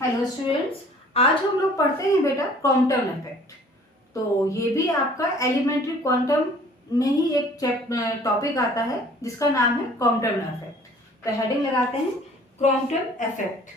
Hello students, आज हम लोग पढ़ते हैं बेटा क्वांटम इफेक्ट। तो ये भी आपका एलिमेंट्री क्वांटम में ही एक टॉपिक आता है जिसका नाम है क्वांटम इफेक्ट। तो हेडिंग लगाते हैं quantum effect.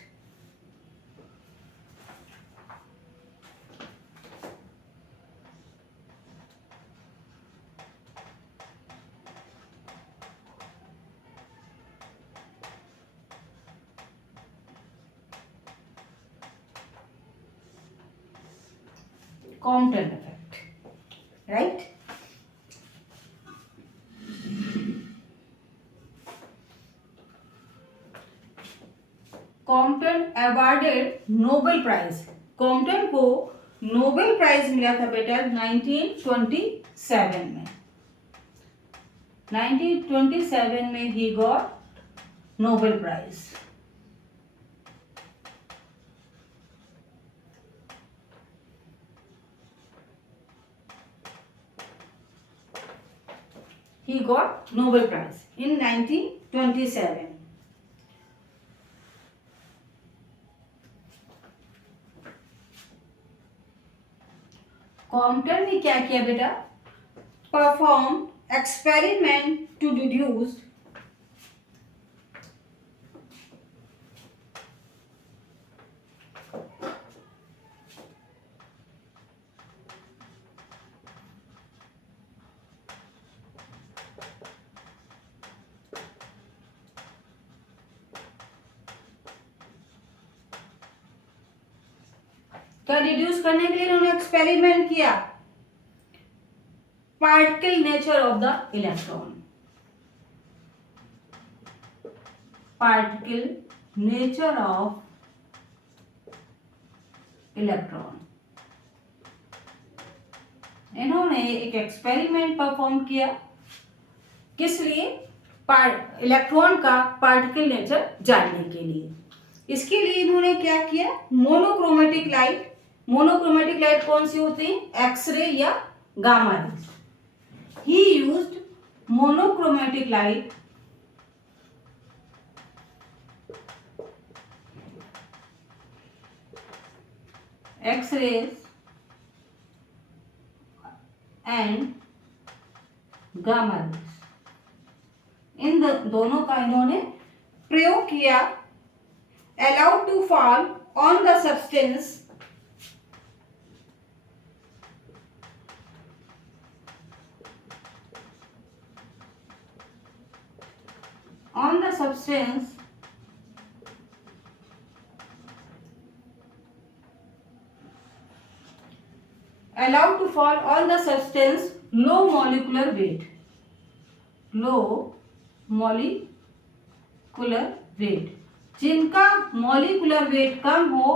Quantum effect, right. Compton awarded Nobel Prize. Compton को नोबेल प्राइज मिला था बेटा 1927 में। 1927 में ही got Nobel Prize. He got Nobel Prize in 1927. Compton ने क्या किया बेटा? परफॉर्म एक्सपेरिमेंट टू डिड्यूस क्या डिड्यूस करने के लिए उन्होंने एक्सपेरिमेंट किया? Particle nature of the electron. Particle nature of electron. इन्होंने एक एक्सपेरिमेंट परफॉर्म किया। किस लिए? इलेक्ट्रॉन का पार्टिकल नेचर जानने के लिए। इसके लिए इन्होंने क्या किया? Monochromatic light. मोनोक्रोमेटिक लाइट कौन सी होती है? एक्सरे या gamma rays. He used monochromatic light X-rays and gamma rays. इन दोनों का इन्होंने प्रयोग किया। Allowed to fall on the substance allowed to fall on the substance low molecular weight. low molecular weight, जिनका मॉलिकुलर वेट कम हो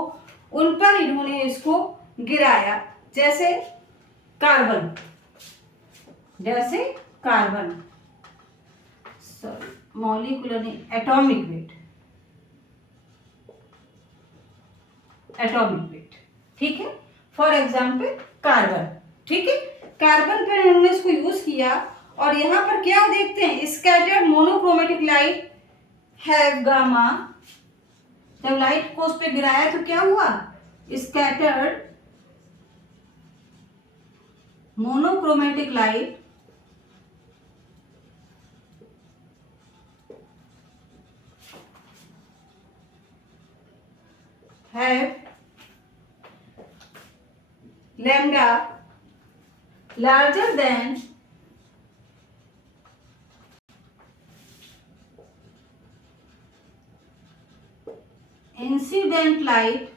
उन पर इन्होंने इसको गिराया। जैसे कार्बन, सॉरी मॉलिकुलर नहीं, एटॉमिक वेट, ठीक है। फॉर एग्जाम्पल कार्बन, ठीक है। कार्बन पर हमने इसको यूज किया और यहां पर क्या देखते हैं? Scattered monochromatic light have gamma. जब लाइट को उस पर गिराया तो क्या हुआ? Scattered monochromatic light have lambda larger than incident light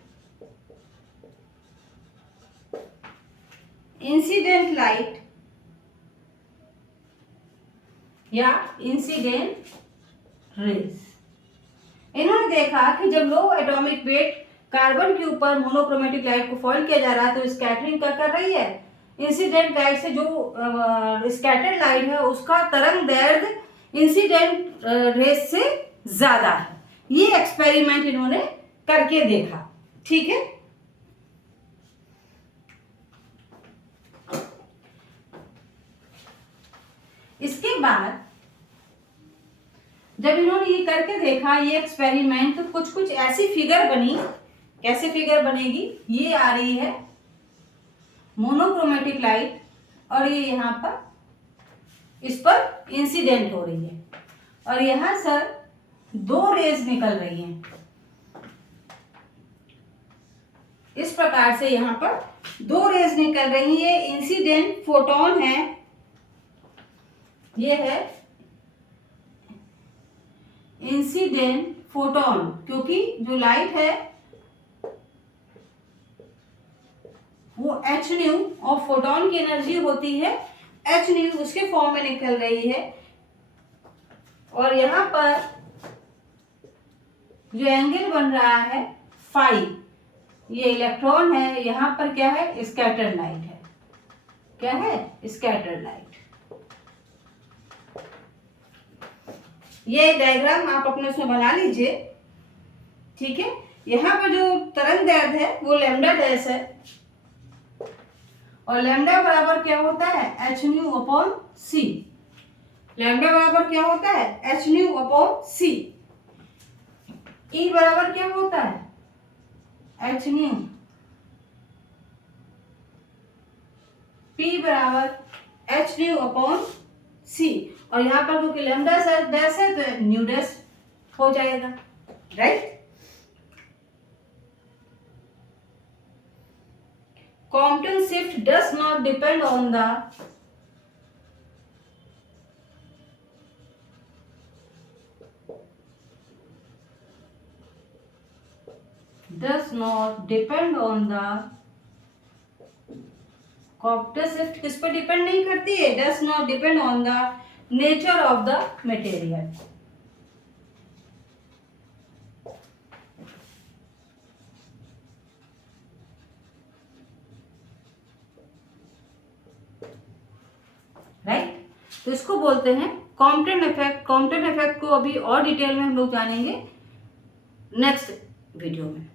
या इंसिडेंट रेज। इन्होंने देखा कि जब लो एटॉमिक वेट कार्बन के ऊपर मोनोक्रोमेटिक लाइट को फॉल किया जा रहा है तो स्कैटरिंग क्या कर रही है? इंसिडेंट लाइट से जो स्कैटर्ड लाइट है उसका तरंग दैर्ध्य इंसिडेंट रेज से ज्यादा है। ये एक्सपेरिमेंट इन्होंने करके देखा, ठीक है। इसके बाद जब इन्होंने ये करके देखा ये एक्सपेरिमेंट, तो कुछ कुछ ऐसी फिगर बनी कैसे फिगर बनेगी, ये आ रही है मोनोक्रोमेटिक लाइट और ये यहाँ पर इस पर इंसिडेंट हो रही है और यहाँ सर 2 रेज निकल रही हैं। इस प्रकार से यहाँ पर 2 रेज निकल रही है। इंसिडेंट फोटोन है, ये है इंसिडेंट फोटोन, क्योंकि जो लाइट है वो h न्यू और फोटोन की एनर्जी होती है h न्यू, उसके फॉर्म में निकल रही है। और यहाँ पर जो एंगल बन रहा है फाई, ये इलेक्ट्रॉन है, यहाँ पर क्या है, स्कैटर्ड लाइट है। क्या है, स्कैटर्ड लाइट। ये डायग्राम आप अपने उसमें बना लीजिए, ठीक है। यहाँ पर जो तरंग दैर्ध्य है वो लैम्डा डैश है और लैम्डा बराबर क्या होता है, एच न्यू अपॉन सी। लैम्डा बराबर क्या होता है, एच न्यू अपॉन सी। ई बराबर क्या होता है, एच न्यू। पी बराबर एच न्यू अपॉन सी। और यहाँ पर क्योंकि लैम्डा डैश है तो न्यू डैश हो जाएगा, right. Compton shift does not depend on the Compton shift किस पर डिपेंड नहीं करती है, does not depend on the nature of the material। Right, तो इसको बोलते हैं कॉम्पटन इफेक्ट। कॉम्पटन इफेक्ट को अभी और डिटेल में हम लोग जानेंगे नेक्स्ट वीडियो में।